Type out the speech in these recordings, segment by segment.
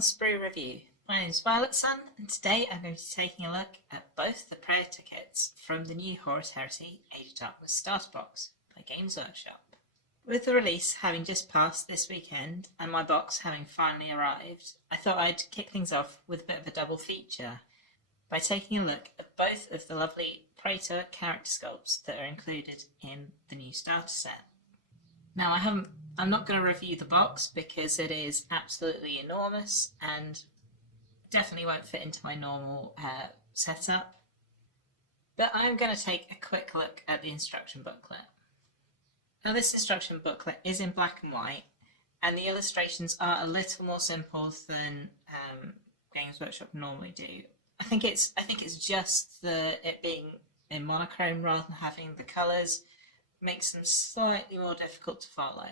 on Sprue Review. My name is Violet Sun, and today I'm going to be taking a look at both the Praetor kits from the new Horus Heresy Age of Darkness starter box by Games Workshop. With the release having just passed this weekend and my box having finally arrived, I thought I'd kick things off with a bit of a double feature by taking a look at both of the lovely Praetor character sculpts that are included in the new starter set. Now I'm not going to review the box because it is absolutely enormous and definitely won't fit into my normal setup, but I'm going to take a quick look at the instruction booklet. Now this instruction booklet is in black and white, and the illustrations are a little more simple than Games Workshop normally do. I think it's just it being in monochrome rather than having the colours makes them slightly more difficult to follow.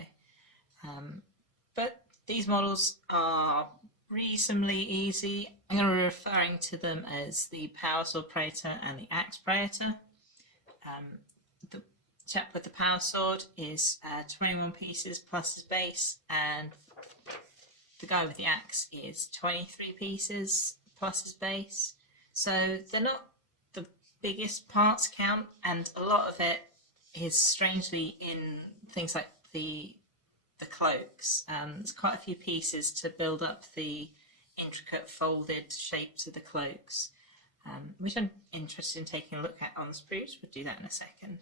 But these models are reasonably easy. I'm going to be referring to them as the Power Sword Praetor and the Axe Praetor. The chap with the Power Sword is 21 pieces plus his base, and the guy with the axe is 23 pieces plus his base. So they're not the biggest parts count, and a lot of it is strangely in things like the cloaks. There's quite a few pieces to build up the intricate folded shapes of the cloaks, which I'm interested in taking a look at on the sprues. We'll do that in a second.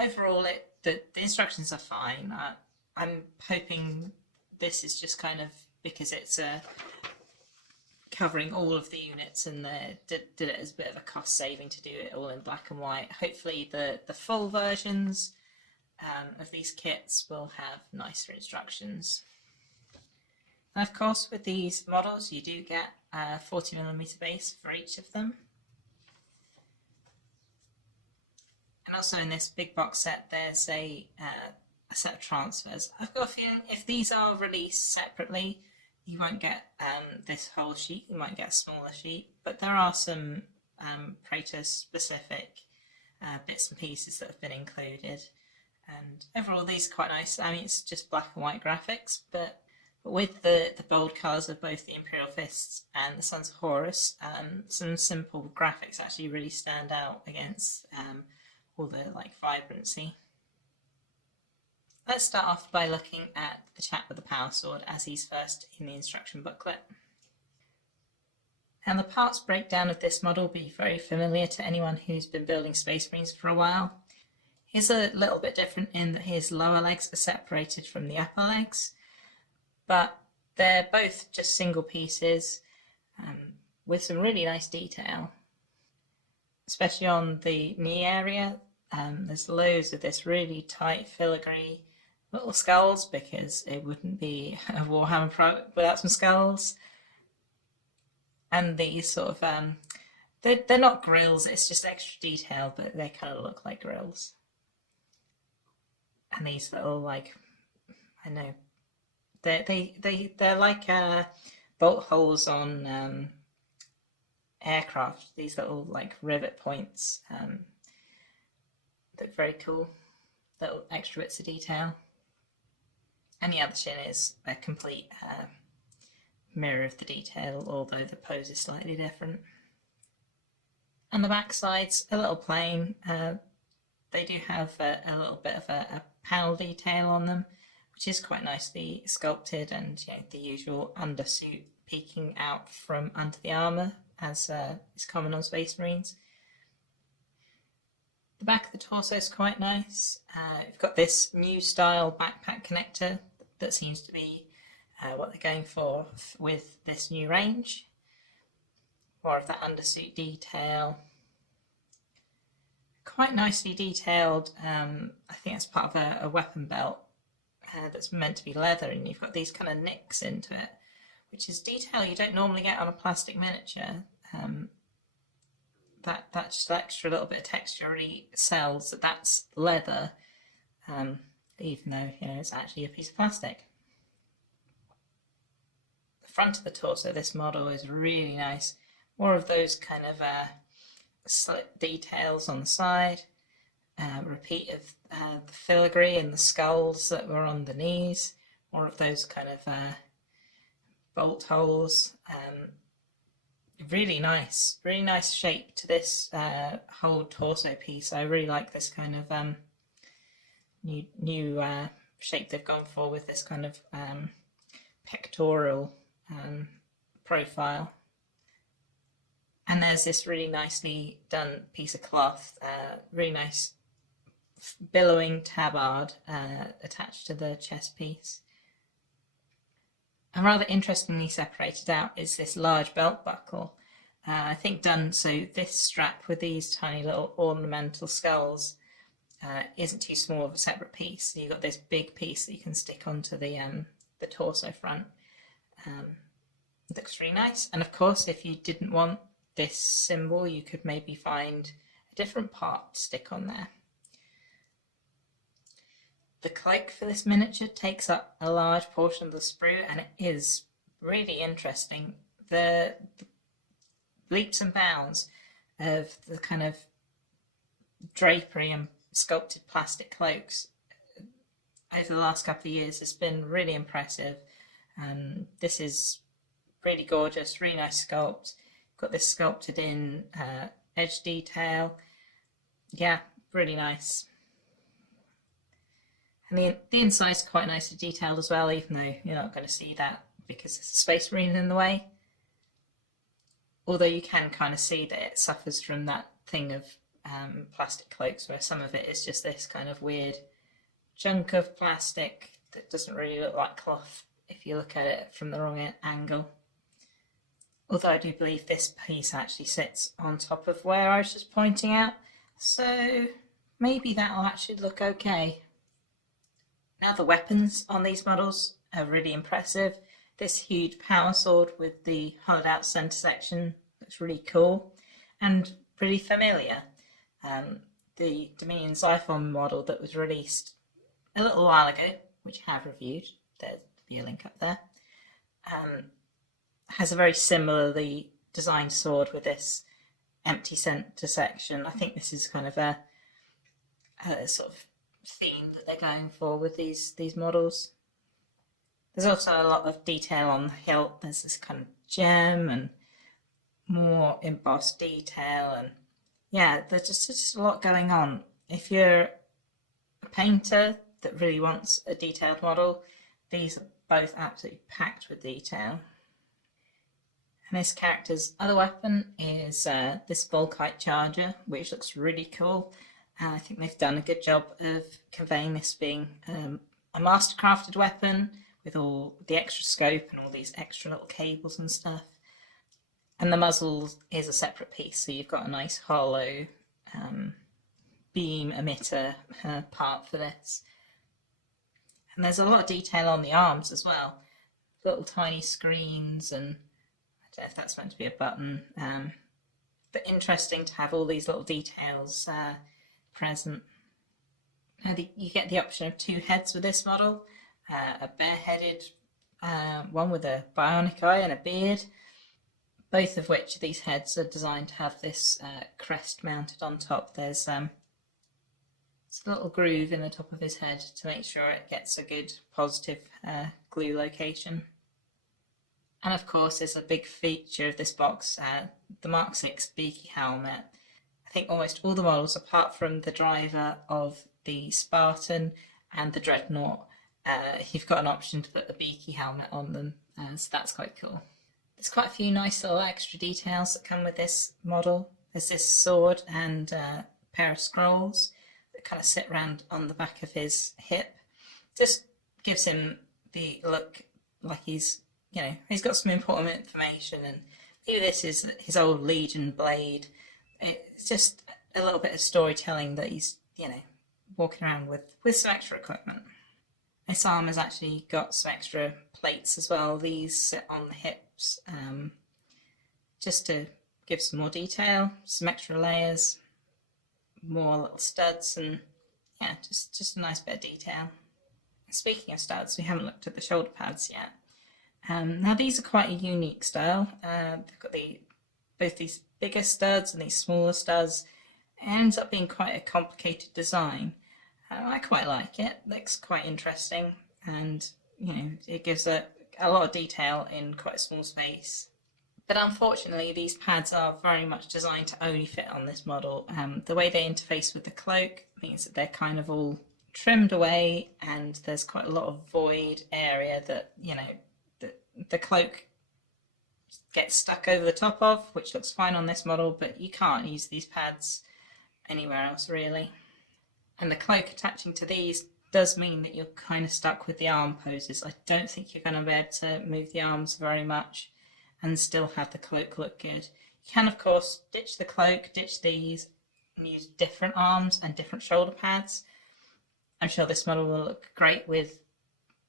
Overall, the instructions are fine. I'm hoping this is just kind of because it's covering all of the units, and they did it as a bit of a cost saving to do it all in black and white. Hopefully the full versions of these kits will have nicer instructions. And of course with these models you do get a 40mm base for each of them. And also in this big box set there's a set of transfers. I've got a feeling if these are released separately you won't get this whole sheet, you might get a smaller sheet, but there are some Praetor specific bits and pieces that have been included. And overall these are quite nice. I mean, it's just black and white graphics, but with the bold colours of both the Imperial Fists and the Sons of Horus, some simple graphics actually really stand out against all the vibrancy. Let's start off by looking at the chap with the Power Sword as he's first in the instruction booklet. And the parts breakdown of this model will be very familiar to anyone who's been building Space Marines for a while. He's a little bit different in that his lower legs are separated from the upper legs, but they're both just single pieces with some really nice detail, especially on the knee area. There's loads of this really tight filigree little skulls, because it wouldn't be a Warhammer product without some skulls. And these sort of they're not grills, it's just extra detail, but they kind of look like grills. And these little I know they're like bolt holes on aircraft. These little rivet points look very cool. Little extra bits of detail. And the other shin is a complete mirror of the detail, although the pose is slightly different. And the back side's a little plain. They do have a little bit of a panel detail on them, which is quite nicely sculpted, and the usual undersuit peeking out from under the armour, as is common on Space Marines. The back of the torso is quite nice. We've got this new style backpack connector that seems to be what they're going for with this new range. More of that undersuit detail. Quite nicely detailed. I think it's part of a weapon belt that's meant to be leather, and you've got these kind of nicks into it, which is detail you don't normally get on a plastic miniature. That just extra little bit of texture really sells that that's leather, even though it's actually a piece of plastic. The front of the torso of this model is really nice. More of those kind of slit details on the side, repeat of the filigree and the skulls that were on the knees. More of those kind of bolt holes. Really nice shape to this whole torso piece. I really like this kind of new shape they've gone for with this kind of pectoral profile. And there's this really nicely done piece of cloth, really nice billowing tabard attached to the chest piece. And rather interestingly separated out is this large belt buckle. I think done so this strap with these tiny little ornamental skulls isn't too small of a separate piece. So you've got this big piece that you can stick onto the torso front. It looks really nice. And of course, if you didn't want this symbol, you could maybe find a different part to stick on there. The cloak for this miniature takes up a large portion of the sprue, and it is really interesting. The leaps and bounds of the kind of drapery and sculpted plastic cloaks over the last couple of years has been really impressive. This is really gorgeous, really nice sculpt. Got this sculpted in edge detail. Yeah, really nice. And the inside's quite nicely detailed as well, even though you're not going to see that because there's a space marine in the way. Although you can kind of see that it suffers from that thing of plastic cloaks, where some of it is just this kind of weird chunk of plastic that doesn't really look like cloth if you look at it from the wrong angle. Although I do believe this piece actually sits on top of where I was just pointing out, so maybe that'll actually look okay. Now the weapons on these models are really impressive. This huge power sword with the hollowed out centre section looks really cool and pretty familiar. The Dominion Xiphon model that was released a little while ago, which I have reviewed, there'll be a link up there, has a very similarly designed sword with this empty centre section. I think this is kind of a sort of theme that they're going for with these models. There's also a lot of detail on the hilt. There's this kind of gem and more embossed detail, and yeah, there's just a lot going on. If you're a painter that really wants a detailed model, these are both absolutely packed with detail. And this character's other weapon is this Volkite charger, which looks really cool. I think they've done a good job of conveying this being a mastercrafted weapon with all the extra scope and all these extra little cables and stuff. And the muzzle is a separate piece, so you've got a nice hollow beam emitter part for this. And there's a lot of detail on the arms as well. Little tiny screens, and I don't know if that's meant to be a button. But interesting to have all these little details present. Now you get the option of two heads with this model, a bare-headed one with a bionic eye and a beard, both of which these heads are designed to have this crest mounted on top. There's a little groove in the top of his head to make sure it gets a good positive glue location. And of course, there's a big feature of this box, the Mark 6 beaky helmet. I think almost all the models, apart from the driver of the Spartan and the Dreadnought, you've got an option to put a beaky helmet on them, so that's quite cool. There's quite a few nice little extra details that come with this model. There's this sword and a pair of scrolls that kind of sit around on the back of his hip. Just gives him the look like he's got some important information, and maybe this is his old Legion blade. It's just a little bit of storytelling that he's, walking around with some extra equipment. This arm has actually got some extra plates as well. These sit on the hips, just to give some more detail, some extra layers, more little studs, and yeah, just a nice bit of detail. Speaking of studs, we haven't looked at the shoulder pads yet. Now these are quite a unique style. They've got both these bigger studs and these smaller studs. It ends up being quite a complicated design. I quite like it. Looks quite interesting, and it gives a a lot of detail in quite a small space. But unfortunately, these pads are very much designed to only fit on this model. The way they interface with the cloak means that they're kind of all trimmed away, and there's quite a lot of void area that, you know, the cloak gets stuck over the top of, which looks fine on this model, but you can't use these pads anywhere else really. And the cloak attaching to these does mean that you're kind of stuck with the arm poses. I don't think you're going to be able to move the arms very much and still have the cloak look good. You can, of course, ditch the cloak, ditch these, and use different arms and different shoulder pads. I'm sure this model will look great with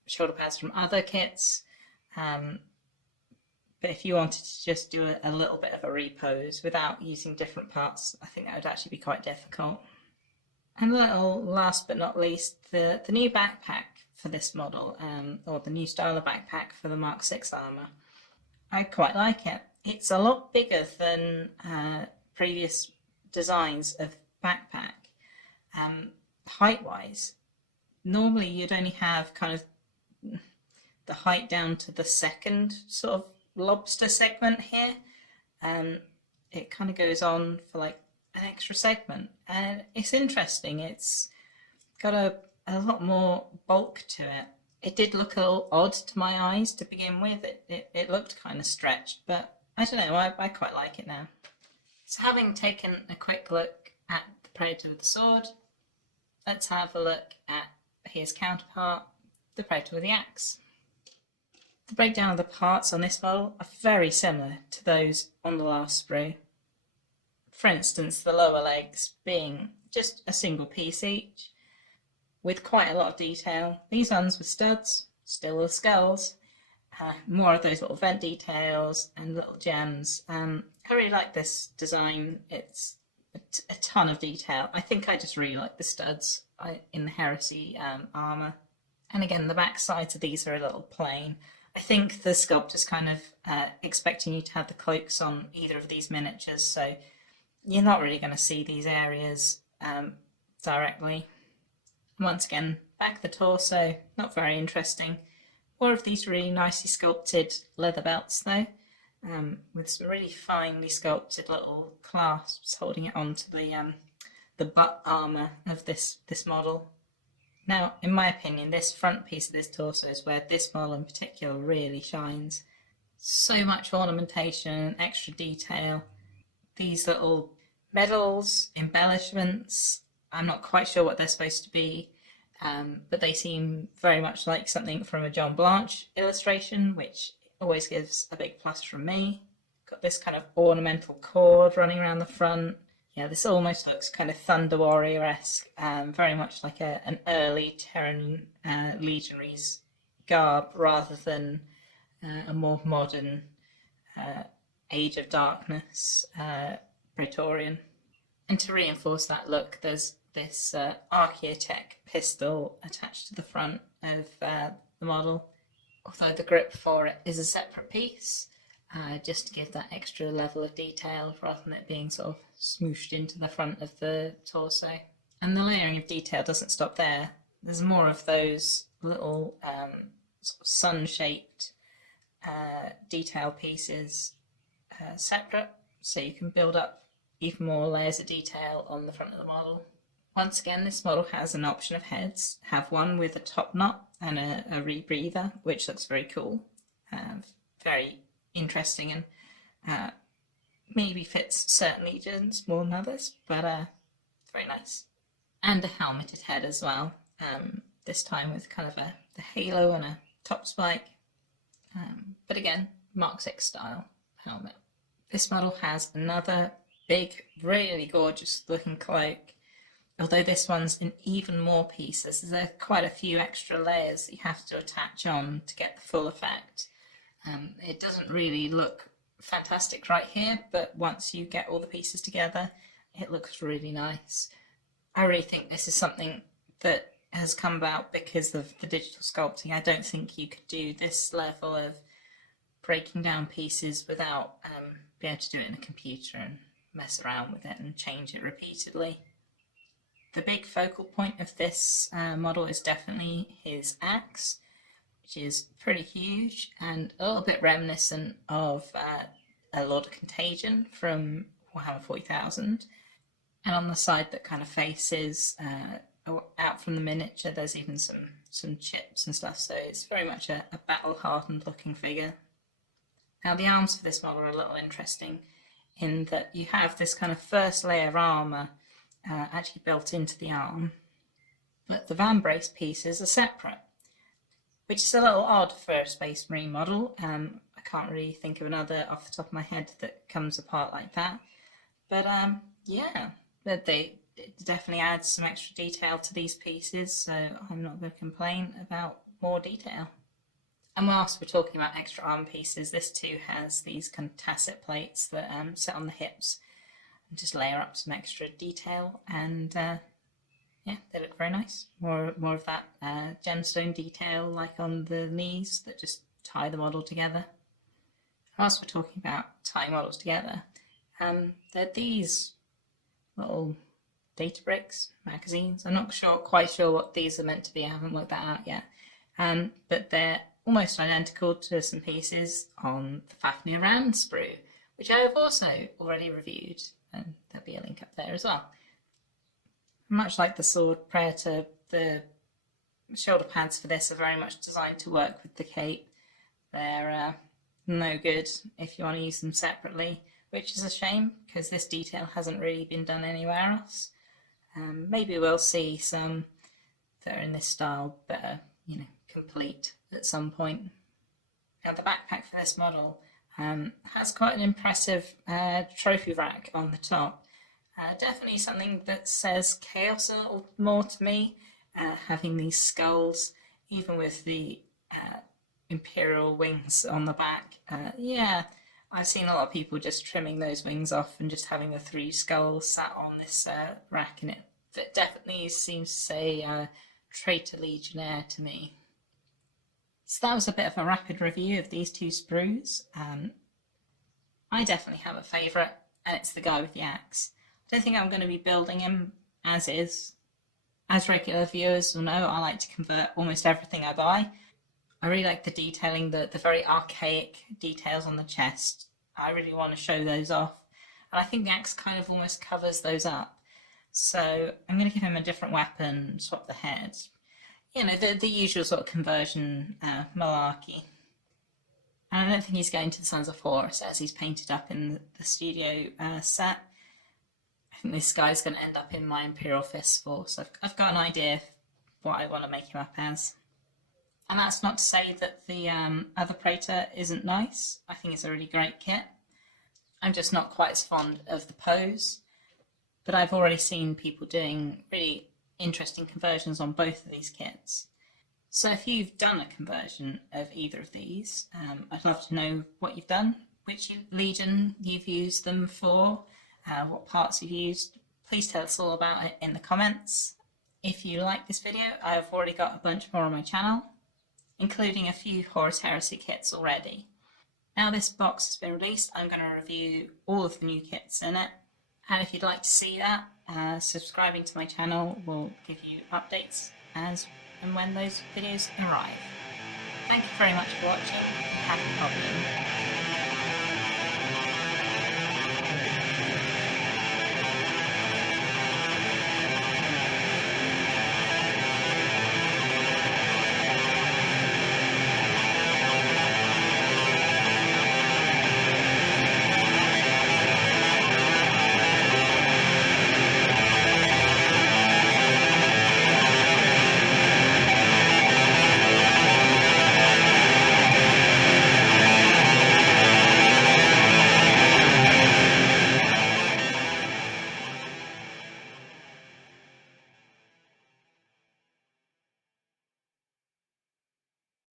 shoulder pads from other kits. But if you wanted to just do a little bit of a repose without using different parts, I think that would actually be quite difficult. And last but not least, the new backpack for this model, or the new style of backpack for the Mark 6 armour. I quite like it. It's a lot bigger than previous designs of backpack. Height-wise, normally you'd only have kind of the height down to the second sort of lobster segment here. It kind of goes on for like an extra segment, and it's interesting. It's got a lot more bulk to it. It did look a little odd to my eyes to begin with. It looked kind of stretched, but I don't know, I quite like it now. So having taken a quick look at the Praetor with the sword, let's have a look at his counterpart, the Praetor with the axe. The breakdown of the parts on this model are very similar to those on the last sprue. For instance, the lower legs being just a single piece each, with quite a lot of detail. These ones with studs, still with skulls, more of those little vent details and little gems. I really like this design. It's a ton of detail. I think I just really like the studs in the Heresy armour. And again, the back sides of these are a little plain. I think the sculptor's kind of expecting you to have the cloaks on either of these miniatures, so you're not really going to see these areas directly. Once again, back of the torso, not very interesting. More of these really nicely sculpted leather belts though, with some really finely sculpted little clasps holding it onto the butt armour of this model. Now, in my opinion, this front piece of this torso is where this model in particular really shines. So much ornamentation, extra detail, these little medals, embellishments. I'm not quite sure what they're supposed to be, but they seem very much like something from a John Blanche illustration, which always gives a big plus from me. Got this kind of ornamental cord running around the front. Yeah, this almost looks kind of Thunder Warrior-esque, very much like an early Terran legionaries garb rather than a more modern Age of Darkness Praetorian. And to reinforce that look, there's this Archaeotech pistol attached to the front of the model, although the grip for it is a separate piece, just to give that extra level of detail rather than it being sort of smooshed into the front of the torso. And the layering of detail doesn't stop there. There's more of those little sort of sun-shaped detail pieces separate, so you can build up even more layers of detail on the front of the model. Once again, this model has an option of heads. Have one with a top knot and a rebreather, which looks very cool, very interesting, and maybe fits certain legions more than others, but very nice. And a helmeted head as well, this time with kind of the halo and a top spike, but again, Mark 6 style helmet. This model has another big, really gorgeous looking cloak, although this one's in even more pieces. There's quite a few extra layers that you have to attach on to get the full effect. It doesn't really look fantastic right here, but once you get all the pieces together, it looks really nice. I really think this is something that has come about because of the digital sculpting. I don't think you could do this level of breaking down pieces without being able to do it in a computer and mess around with it and change it repeatedly. The big focal point of this model is definitely his axe, which is pretty huge and a little bit reminiscent of a Lord of Contagion from Warhammer 40,000. And on the side that kind of faces out from the miniature, there's even some chips and stuff, so it's very much a battle-hardened looking figure. Now the arms for this model are a little interesting in that you have this kind of first layer of armour actually built into the arm, but the van brace pieces are separate, which is a little odd for a Space Marine model. I can't really think of another off the top of my head that comes apart like that, but yeah, but it definitely adds some extra detail to these pieces, so I'm not going to complain about more detail. And whilst we're talking about extra arm pieces, this too has these kind of tasset plates that sit on the hips and just layer up some extra detail, and yeah, they look very nice. More of that gemstone detail like on the knees that just tie the model together. Whilst we're talking about tying models together, they're these little data bricks, magazines. I'm not quite sure what these are meant to be. I haven't worked that out yet. But they're almost identical to some pieces on the Fafnir Rand sprue, which I have also already reviewed, and there'll be a link up there as well. Much like the sword Praetor, the shoulder pads for this are very much designed to work with the cape. They're no good if you want to use them separately, which is a shame because this detail hasn't really been done anywhere else. Maybe we'll see some that are in this style better, complete at some point. Now the backpack for this model has quite an impressive trophy rack on the top. Definitely something that says chaos a little more to me, having these skulls, even with the imperial wings on the back. Yeah, I've seen a lot of people just trimming those wings off and just having the 3 skulls sat on this rack, and it definitely seems to say Traitor Legionnaire to me. So that was a bit of a rapid review of these 2 sprues. I definitely have a favourite, and it's the guy with the axe. I don't think I'm going to be building him as is. As regular viewers will know, I like to convert almost everything I buy. I really like the detailing, the very archaic details on the chest. I really want to show those off. And I think the axe kind of almost covers those up. So I'm going to give him a different weapon, swap the head. The usual sort of conversion malarkey. And I don't think he's going to the Sons of Horus as he's painted up in the studio set. I think this guy's going to end up in my Imperial Fist Force. I've got an idea of what I want to make him up as. And that's not to say that the other Praetor isn't nice. I think it's a really great kit. I'm just not quite as fond of the pose. But I've already seen people doing really interesting conversions on both of these kits. So if you've done a conversion of either of these, I'd love to know what you've done, which legion you've used them for, what parts you've used. Please tell us all about it in the comments. If you like this video, I've already got a bunch more on my channel, including a few Horus Heresy kits already. Now this box has been released, I'm going to review all of the new kits in it. And if you'd like to see that, subscribing to my channel will give you updates as and when those videos arrive. Thank you very much for watching, and happy hobbying.